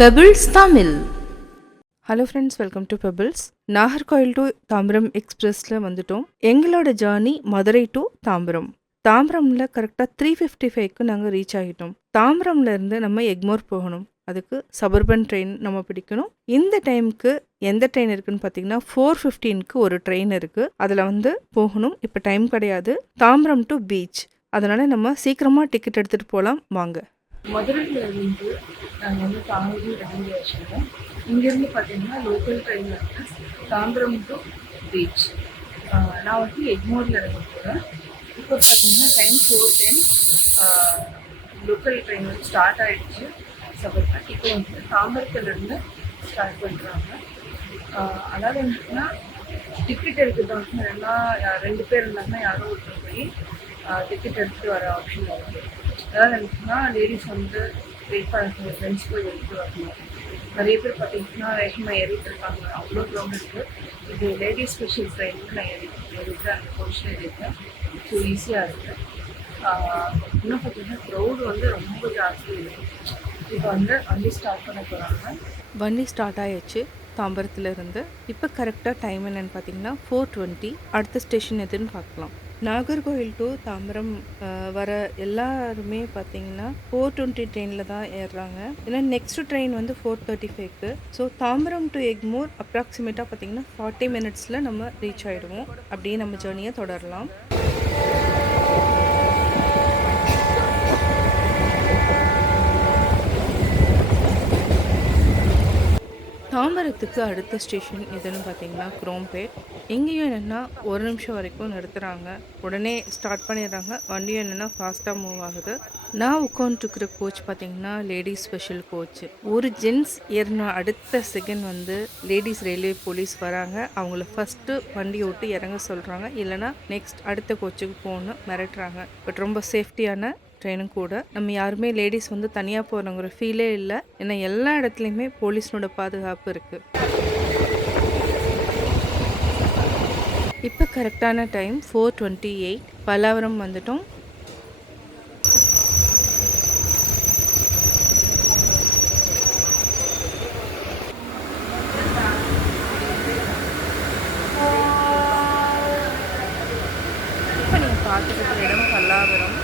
Pebbles Tamil hello friends welcome to Pebbles Nagercoil to Tambaram எக்ஸ்பிரஸில் வந்துட்டோம். எங்களோட journey Madurai to Tambaram. தாம்பரமில் கரெக்டாக த்ரீ ஃபிஃப்டி ஃபைவ்க்கு நாங்கள் ரீச் ஆகிட்டோம். தாம்பரம்லேருந்து நம்ம எக்மோர் போகணும். அதுக்கு சபர்பன் ட்ரெயின் நம்ம பிடிக்கணும். இந்த டைமுக்கு எந்த ட்ரெயின் இருக்குன்னு பார்த்தீங்கன்னா ஃபோர் ஃபிஃப்டீனுக்கு ஒரு ட்ரெயின் இருக்குது அதில் வந்து போகணும். இப்போ டைம் கிடையாது. தாம்பரம் டு பீச் அதனால் நம்ம சீக்கிரமாக டிக்கெட் எடுத்துகிட்டு போகலாம் வாங்க. மதுரையிலிருந்து நாங்கள் வந்து தாங்கி ரெண்டு வச்சுருக்கோம் இங்கேருந்து பார்த்தீங்கன்னா லோக்கல் ட்ரெயின் வந்து தாம்பரம் டு பீச் நான் வந்து எக்மோரில் இறங்க போகிறேன் இப்போ பார்த்தீங்கன்னா time four ten local train வந்து ஸ்டார்ட் ஆகிடுச்சு சபர்பன் இப்போ வந்து தாம்பரத்துலேருந்து ஸ்டார்ட் பண்ணுறாங்க அதாவது வந்துட்டுனா டிக்கெட் எடுக்கிறது வந்து எல்லாம் ரெண்டு பேர் இருந்தாங்கன்னா யாரோ ஒருத்தர் போய் டிக்கெட் எடுத்துகிட்டு வர ஆப்ஷன் இருக்குது அதாவது எனக்குன்னா லேடிஸ் வந்து வெயிட் பண்ண ஃப்ரெண்ட்ஸ் போய் எடுத்து வரணும் நிறைய பேர் பார்த்தீங்கன்னா வேகமாக ஏறிட்டு இருக்காங்க அவ்வளோ க்ரௌண்ட் இருக்குது இது லேடிஸ் ஸ்பெஷல் ட்ரெயினுக்கு நான் ஏறி ஏறிட்டு அந்த பொசிஷன் ஏறிட்டேன் ஸோ ஈஸியாக இருக்குது இன்னும் பார்த்தீங்கன்னா க்ரௌடு வந்து ரொம்ப ஜாஸ்தி இருக்குது இப்போ வந்து வண்டி ஸ்டார்ட் பண்ண போகிறாங்க வண்டி ஸ்டார்ட் ஆயிடுச்சு. தாம்பரத்துலேருந்து இப்போ கரெக்டாக டைம் என்னென்னு பார்த்தீங்கன்னா ஃபோர் டுவெண்ட்டி அடுத்த ஸ்டேஷன் எதுன்னு பார்க்கலாம். நாகர்கோவில் டு தாம்பரம் வர எல்லாருமே பார்த்தீங்கன்னா ஃபோர் டுவெண்ட்டி ட்ரெயினில் தான் ஏறுறாங்க. ஏன்னா நெக்ஸ்ட் ட்ரெயின் வந்து ஃபோர் தேர்ட்டி ஃபைவ்க்கு ஸோ தாம்பரம் டு எக்மோர் அப்ராக்சிமேட்டாக பார்த்தீங்கன்னா ஃபார்ட்டி மினிட்ஸில் நம்ம ரீச் ஆகிடுவோம் அப்படியே நம்ம ஜேர்னியை தொடரலாம். தாம்பரத்துக்கு அடுத்த ஸ்டேஷன் எதுன்னு பார்த்தீங்கன்னா குரோம்பேட் இங்கேயும் என்னென்னா ஒரு நிமிஷம் வரைக்கும் நிறுத்துகிறாங்க உடனே ஸ்டார்ட் பண்ணிடுறாங்க. வண்டியும் என்னென்னா ஃபாஸ்ட்டாக மூவ் ஆகுது. நான் உட்காந்துருக்கிற கோச் பார்த்தீங்கன்னா லேடிஸ் ஸ்பெஷல் கோச் ஒரு ஜென்ஸ் ஏறின அடுத்த செகண்ட் வந்து லேடிஸ் ரயில்வே போலீஸ் வராங்க. அவங்கள ஃபஸ்ட்டு வண்டியை விட்டு இறங்க சொல்கிறாங்க இல்லைன்னா நெக்ஸ்ட் அடுத்த கோச்சுக்கு போகணும் மிரட்டுறாங்க. பட் ரொம்ப சேஃப்டியான ட்ரெயினும் கூட. நம்ம யாருமே லேடிஸ் வந்து தனியாக போகிறோங்கிற ஃபீலே இல்லை. ஏன்னா எல்லா இடத்துலையுமே போலீஸ்னோட பாதுகாப்பு இருக்குது இப்போ கரெக்டான time four twenty eight Pallavaram வந்துட்டோம் இப்போ நீங்கள் பார்த்துட்டு இருக்கிற இடம் பல்லாவரம்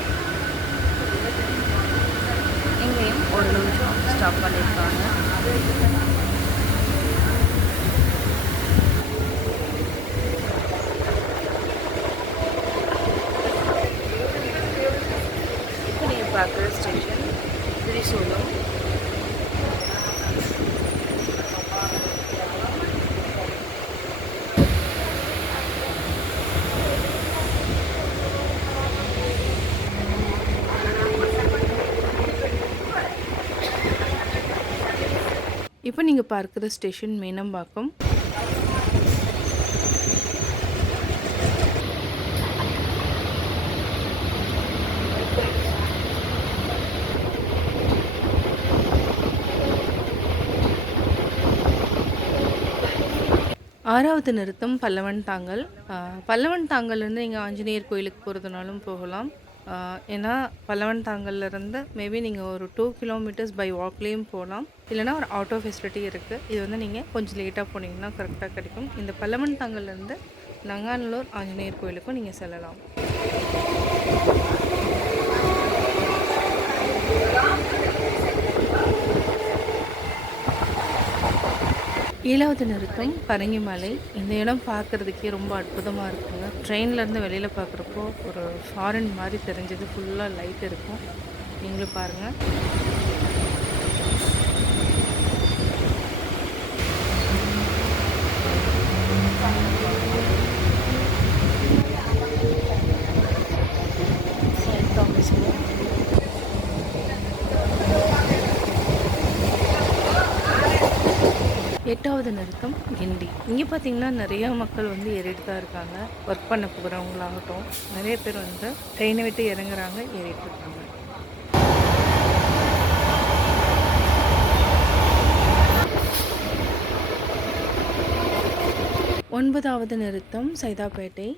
இங்கேயும் ஒரு நிமிஷம் ஸ்டாப் பண்ணியிருக்காங்க இப்போ நீங்கள் பார்க்குற ஸ்டேஷன் திரிசூலம் இப்போ நீங்கள் பார்க்குற ஸ்டேஷன் மீனம்பாக்கம். ஆறாவது நிறுத்தம் பல்லவன் தாங்கல். ஆஹ் பல்லவன் தாங்கல்லேருந்து நீங்கள் ஆஞ்சநேயர் கோயிலுக்கு போகிறதுனாலும் போகலாம். ஏன்னா பல்லவன் இருந்து மேபி நீங்கள் ஒரு டூ கிலோமீட்டர்ஸ் பை வாக்லேயும் போகலாம். இல்லைனா ஒரு ஆட்டோ ஃபெசிலிட்டி இருக்குது இது வந்து நீங்கள் கொஞ்சம் லேட்டாக போனீங்கன்னா கரெக்டாக கிடைக்கும். இந்த பல்லவன் தாங்கல்லேருந்து நங்கானலூர் ஆஞ்சநேயர் கோயிலுக்கும் நீங்கள் செல்லலாம். ஏழாவது நிறுத்தம் பரங்கிமலை இந்த இடம் பார்க்குறதுக்கே ரொம்ப அற்புதமாக இருக்குங்க. ட்ரெயின்லேருந்து வெளியில் பார்க்குறப்போ ஒரு ஃபாரின் மாதிரி தெரிஞ்சது. ஃபுல்லாக லைட் இருக்கும். நீங்களும் பாருங்கள் ரெண்டாவது நிறுத்தம் கிண்டி. இங்கே பார்த்தீங்கன்னா நிறைய மக்கள் வந்து ஏறிட்டு தான் இருக்காங்க. ஒர்க் பண்ண போகிறவங்களாகட்டும் நிறைய பேர் வந்து ட்ரெயினை விட்டு இறங்குறாங்க ஏறிட்டு இருக்காங்க. ஒன்பதாவது நிறுத்தம் சைதாப்பேட்டை.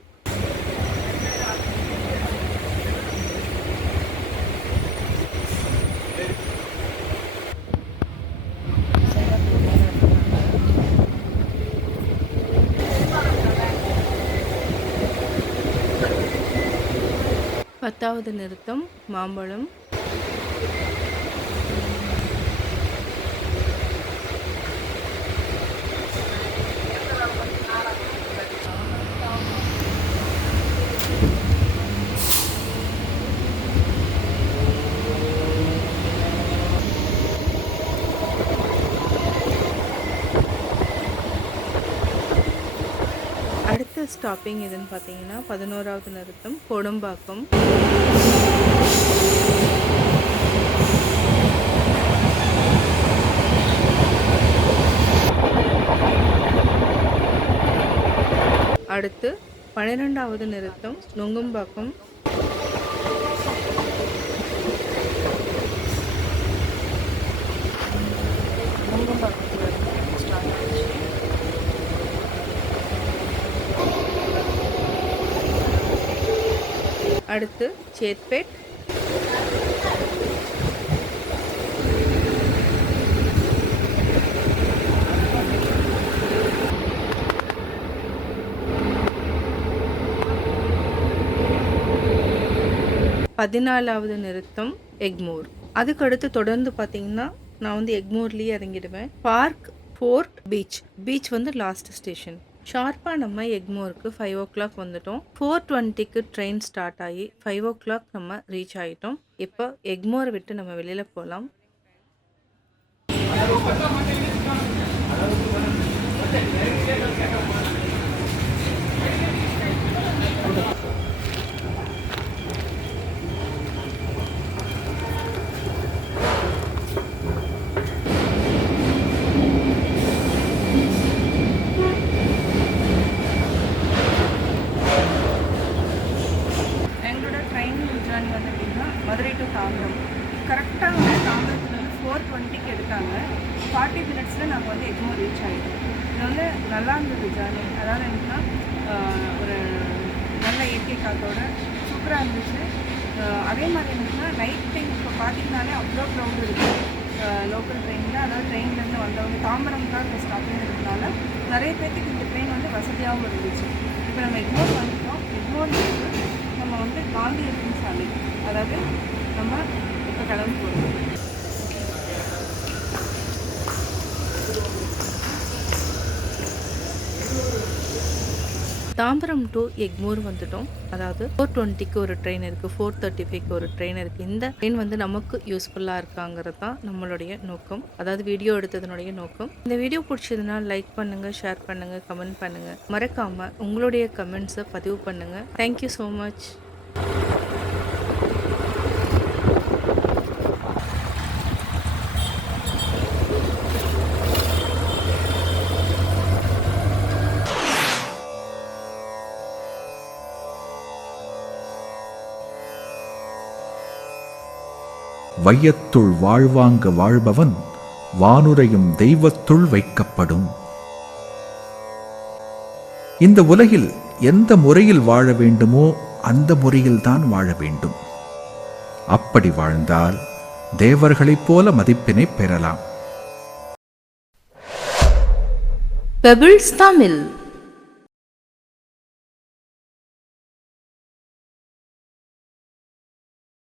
பத்தாவது நிறுத்தம் மாம்பழம் ஸ்டாப்பிங் எதுன்னு பார்த்தீங்கன்னா பதினோராவது நிறுத்தம் கொடும்பாக்கம் அடுத்து பன்னிரெண்டாவது நிறுத்தம் நுங்கம்பாக்கம் அடுத்து சேத்பேட். பதினாலாவது நிறுத்தம் எக்மோர். அதுக்கடுத்து தொடர்ந்து பார்த்தீங்கன்னா நான் வந்து எக்மோர்லேயே இறங்கிடுவேன். Park fort beach. பீச் வந்து லாஸ்ட் ஸ்டேஷன் ஷார்ப்பாக நம்ம எக்மோருக்கு ஃபைவ் ஓ கிளாக் வந்துட்டோம். ஃபோர் டுவெண்ட்டிக்கு ட்ரெயின் ஸ்டார்ட் ஆகி ஃபைவ் ஓ கிளாக் நம்ம ரீச் ஆகிட்டோம் இப்போ எக்மோரை விட்டு நம்ம வெளியில் போகலாம் எங்களோட ட்ரெயின் ஜேர்னி வந்து எப்படின்னா மதுரை டு தாம்பரம். கரெக்டாக வந்து தாம்பரத்தில் வந்து ஃபோர் டுவெண்ட்டிக்கு எடுத்தாங்க. ஃபார்ட்டி மினிட்ஸில் நாங்கள் வந்து எக்மோ ரீச் ஆகிட்டோம் இது வந்து நல்லா இருந்தது ஜேர்னி அதாவது என்னன்னா ஒரு நல்ல இயற்கை காத்தோட சூப்பராக இருந்துச்சு. அதே மாதிரி என்னன்னா நைட் டைம் இப்போ பார்த்தீங்கன்னாலே அவ்வளோ க்ரௌட் இருக்குது லோக்கல் ட்ரெயினில் அதாவது ட்ரெயின்லேருந்து வந்தவங்க தாம்பரம் தான் இப்போ ஸ்டாப்பிங் இருக்கிறதுனால நிறைய பேர்த்துக்கு இந்த ட்ரெயின் வந்து வசதியாகவும் இருந்துச்சு. இப்போ நம்ம எக்மோர் வந்துட்டோம். எக்மோர் நம்ம வந்து காந்தியத்தின் சாலை அதாவது நம்ம இப்போ கிளம்பி போகிறோம் தாம்பரம் டு எக்மோர் வந்துட்டோம். அதாவது ஃபோர் டுவெண்ட்டிக்கு ஒரு ட்ரெயின் இருக்குது ஃபோர் தேர்ட்டி ஃபைவ்க்கு ஒரு ட்ரெயின் இருக்குது இந்த ட்ரெயின் வந்து நமக்கு யூஸ்ஃபுல்லாக இருக்காங்கிறது தான் நம்மளுடைய நோக்கம். அதாவது வீடியோ எடுத்ததுனுடைய நோக்கம். இந்த வீடியோ பிடிச்சதுன்னா லைக் பண்ணுங்கள் ஷேர் பண்ணுங்கள் கமெண்ட் பண்ணுங்கள் மறக்காமல் உங்களுடைய கமெண்ட்ஸை பதிவு பண்ணுங்கள் தேங்க்யூ ஸோ மச் வையத்துள் வாழ்வாங்க வாழ்பவன் வானுரையும் தெய்வத்துள் வைக்கப்படும். இந்த உலகில் எந்த முறையில் வாழ வேண்டுமோ அந்த முறையில்தான் வாழ வேண்டும். அப்படி வாழ்ந்தால் தேவர்களைப் போல மதிப்பினை பெறலாம். பெபிள்ஸ் தமிழ்